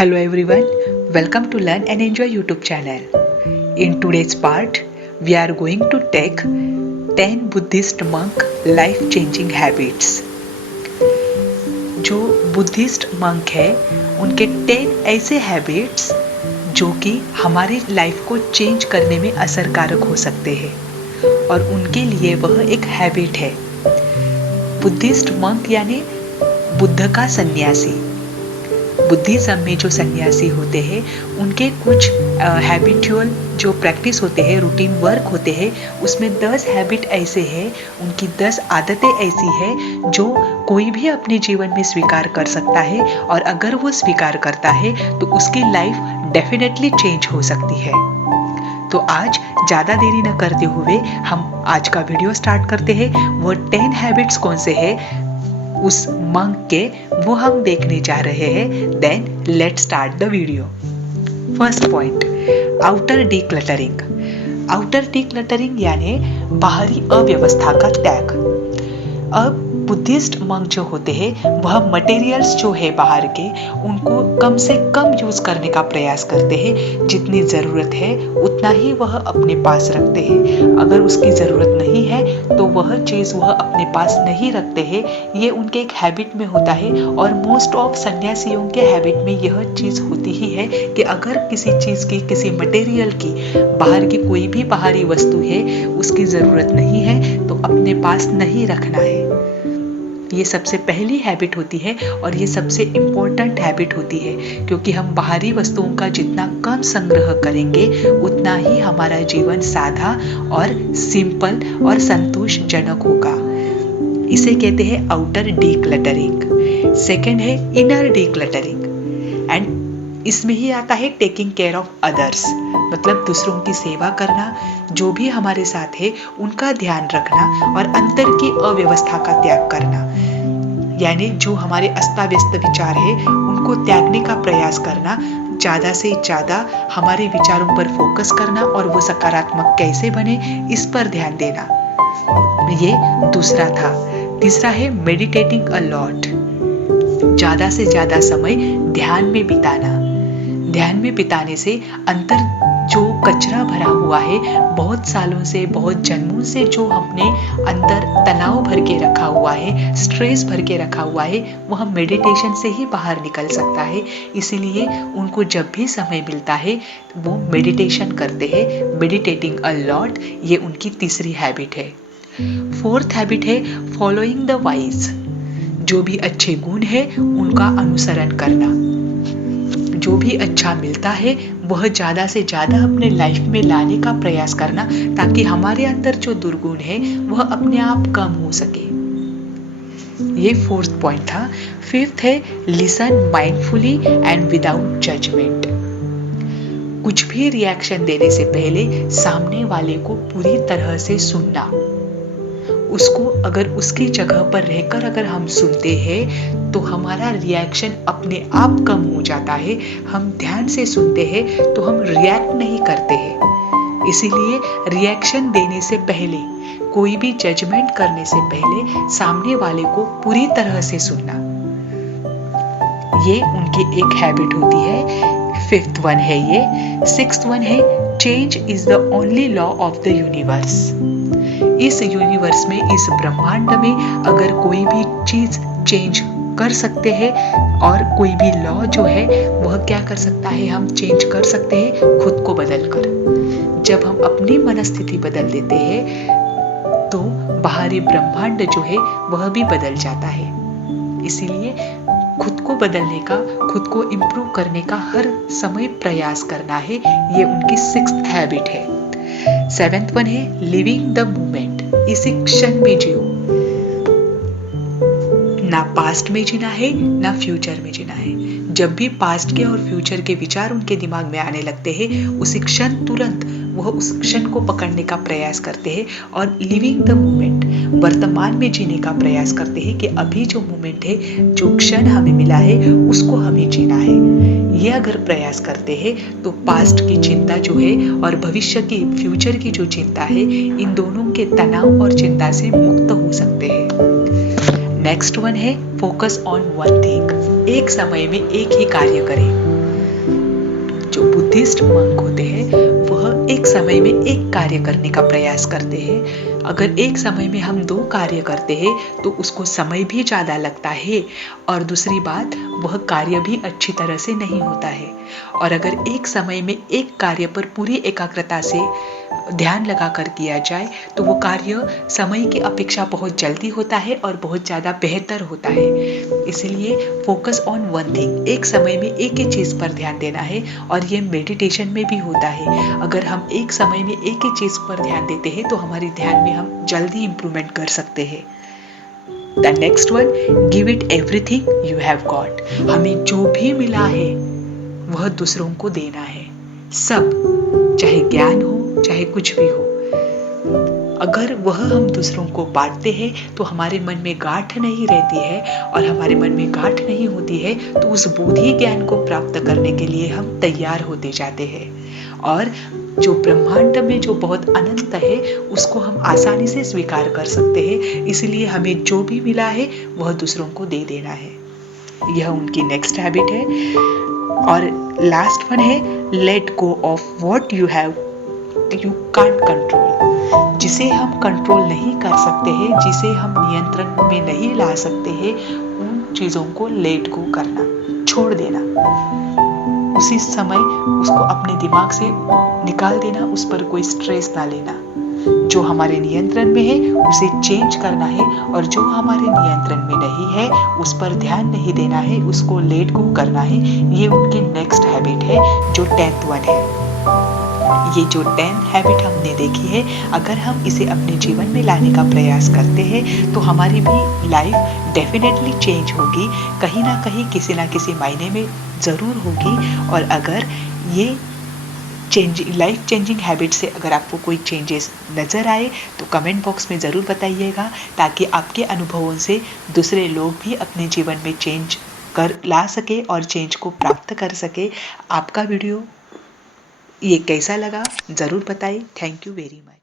Hello everyone, welcome to Learn and Enjoy YouTube channel. In today's part, we are going to take 10 Buddhist monk life changing habits. जो Buddhist monk है उनके 10 ऐसे habits जो कि हमारी life को change करने में असरकारक हो सकते हैं और उनके लिए वह एक हैबिट है। बुद्धिस्ट मंक यानी बुद्ध का सन्यासी। बुद्धिज्म में जो सन्यासी होते हैं उनके कुछ हैबिचुअल जो प्रैक्टिस होते हैं, रूटीन वर्क होते हैं, उसमें 10 हैबिट ऐसे हैं, उनकी 10 आदतें ऐसी हैं जो कोई भी अपने जीवन में स्वीकार कर सकता है और अगर वो स्वीकार करता है तो उसकी लाइफ डेफिनेटली चेंज हो सकती है। तो आज ज़्यादा देरी न करते हुए हम आज का वीडियो स्टार्ट करते हैं। वो 10 हैबिट्स कौन से हैं उस मंक के, वो हम देखने जा रहे हैं। Then let's start the video. First point, outer decluttering. Outer decluttering यानी बाहरी अव्यवस्था का त्याग। अब बुद्धिस्ट मंक जो होते हैं वह मटेरियल्स जो है बाहर के उनको कम से कम यूज करने का प्रयास करते हैं। जितनी ज़रूरत है उतना ही वह अपने पास रखते हैं। अगर उसकी ज़रूरत नहीं है तो वह चीज़ वह अपने पास नहीं रखते हैं। ये उनके एक हैबिट में होता है और मोस्ट ऑफ सन्यासियों के हैबिट में यह चीज़ होती ही है कि अगर किसी चीज़ की, किसी मटेरियल की, बाहर की कोई भी बाहरी वस्तु है उसकी ज़रूरत नहीं है तो अपने पास नहीं रखना है। ये सबसे पहली हैबिट होती है और ये सबसे इम्पोर्टेंट हैबिट होती है क्योंकि हम बाहरी वस्तुओं का जितना कम संग्रह करेंगे उतना ही हमारा जीवन सादा और सिंपल और संतोषजनक होगा। इसे कहते हैं आउटर डीक्लटरिंग। सेकंड है इनर डीक्लटरिंग एंड इसमें ही आता है टेकिंग केयर ऑफ अदर्स, मतलब दूसरों की सेवा करना, जो भी हमारे साथ है उनका ध्यान रखना और अंतर की अव्यवस्था का त्याग करना। यानी जो हमारे अस्ताव्यस्त विचार है उनको त्यागने का प्रयास करना, ज़्यादा से ज़्यादा हमारे विचारों पर फोकस करना और वो सकारात्मक कैसे बने इस पर ध्यान देना। ये दूसरा था। तीसरा है मेडिटेटिंग अ लॉट। ज़्यादा से ज़्यादा समय ध्यान में बिताना। ध्यान में बिताने से अंतर जो कचरा भरा हुआ है बहुत सालों से, बहुत जन्मों से, जो हमने अंदर तनाव भर के रखा हुआ है, स्ट्रेस भर के रखा हुआ है, वह मेडिटेशन से ही बाहर निकल सकता है। इसीलिए उनको जब भी समय मिलता है वो मेडिटेशन करते हैं। मेडिटेटिंग अ लॉट, ये उनकी तीसरी हैबिट है। फोर्थ हैबिट है फॉलोइंग द वाइज। जो भी अच्छे गुण है उनका अनुसरण करना। जो भी अच्छा मिलता है वह ज़्यादा से ज़्यादा अपने लाइफ में लाने का प्रयास करना ताकि हमारे अंदर जो दुर्गुण है वह अपने आप कम हो सके। ये फोर्थ पॉइंट था। फिफ्थ है listen mindfully and without judgment. कुछ भी रिएक्शन देने से पहले सामने वाले को पूरी तरह से सुनना। उसको अगर उसकी जगह पर रहकर अगर हम सुनते हैं तो हमारा रिएक्शन अपने आप कम हो जाता है। हम ध्यान से सुनते हैं तो हम रिएक्ट नहीं करते हैं। इसीलिए रिएक्शन देने से पहले, कोई भी जजमेंट करने से पहले सामने वाले को पूरी तरह से सुनना, ये उनकी एक हैबिट होती है। फिफ्थ वन है ये। सिक्स्थ वन है change is the only law of the universe. इस यूनिवर्स में, इस ब्रह्मांड में अगर कोई भी चीज चेंज कर सकते हैं और कोई भी लॉ जो है वह क्या कर सकता है, हम चेंज कर सकते हैं खुद को बदलकर। जब हम अपनी मनस्थिति बदल देते हैं तो बाहरी ब्रह्मांड जो है वह भी बदल जाता है। इसीलिए खुद को बदलने का, खुद को इम्प्रूव करने का हर समय प्रयास करना है। ये उनकी सिक्स्थ हैबिट है। सेवेंथ वन है लिविंग द मोमेंट। इसी क्षण में जियो। ना पास्ट में जीना है ना फ्यूचर में जीना है। जब भी पास्ट के और फ्यूचर के विचार उनके दिमाग में आने लगते हैं उसी क्षण तुरंत वह उस क्षण को पकड़ने का प्रयास करते हैं और लिविंग द मोमेंट, वर्तमान में जीने का प्रयास करते हैं कि अभी जो मोमेंट है, जो क्षण हमें मिला है उसको हमें जीना है। ये अगर प्रयास करते हैं तो पास्ट की चिंता जो है और भविष्य की, फ्यूचर की जो चिंता है, इन दोनों के तनाव और चिंता से मुक्त हो सकते हैं। नेक्स्ट वन है फोकस ऑन वन थिंग। एक समय में एक ही कार्य करें। बुद्धिस्ट मंक होते हैं वह एक समय में एक कार्य करने का प्रयास करते हैं। अगर एक समय में हम 2 कार्य करते हैं तो उसको समय भी ज़्यादा लगता है और दूसरी बात वह कार्य भी अच्छी तरह से नहीं होता है। और अगर एक समय में एक कार्य पर पूरी एकाग्रता से ध्यान लगाकर किया जाए तो वो कार्य समय की अपेक्षा बहुत जल्दी होता है और बहुत ज़्यादा बेहतर होता है। इसलिए फोकस ऑन वन थिंग, एक समय में एक ही चीज़ पर ध्यान देना है और ये मेडिटेशन में भी होता है। अगर हम एक समय में एक ही चीज़ पर ध्यान देते हैं तो हमारे ध्यान में हम जल्दी इम्प्रूवमेंट कर सकते हैं। The next one, give it everything you have got. हमें जो भी मिला है वह दूसरों को देना है, सब, चाहे ज्ञान हो चाहे कुछ भी हो। अगर वह हम दूसरों को बांटते हैं तो हमारे मन में गांठ नहीं रहती है और हमारे मन में गांठ नहीं होती है तो उस बोधि ज्ञान को प्राप्त करने के लिए हम तैयार होते जाते हैं और जो ब्रह्मांड में जो बहुत अनंत है उसको हम आसानी से स्वीकार कर सकते हैं। इसलिए हमें जो भी मिला है वह दूसरों को दे देना है। यह उनकी नेक्स्ट हैबिट है। और लास्ट वन है, let go of what you can't control. जिसे हम कंट्रोल नहीं कर सकते हैं, जिसे हम नियंत्रण में नहीं ला सकते हैं, उन चीजों को लेट गो करना, छोड़ देना, उसी समय उसको अपने दिमाग से निकाल देना, उस पर कोई स्ट्रेस ना लेना। जो हमारे नियंत्रण में है उसे चेंज करना है और जो हमारे नियंत्रण में नहीं है उस पर ध्यान नहीं देना है, उसको लेट गो करना है। ये उनकी नेक्स्ट हैबिट है जो 10th वन है। ये जो 10th हैबिट हमने देखी है, अगर हम इसे अपने जीवन में लाने का प्रयास करते हैं तो हमारी भी लाइफ डेफिनेटली चेंज होगी, कहीं ना कहीं किसी ना किसी मायने में ज़रूर होगी। और अगर ये लाइफ चेंजिंग हैबिट से अगर आपको कोई चेंजेस नज़र आए तो कमेंट बॉक्स में ज़रूर बताइएगा, ताकि आपके अनुभवों से दूसरे लोग भी अपने जीवन में चेंज कर ला सके और चेंज को प्राप्त कर सके। आपका वीडियो ये कैसा लगा ज़रूर बताइए। Thank you very much.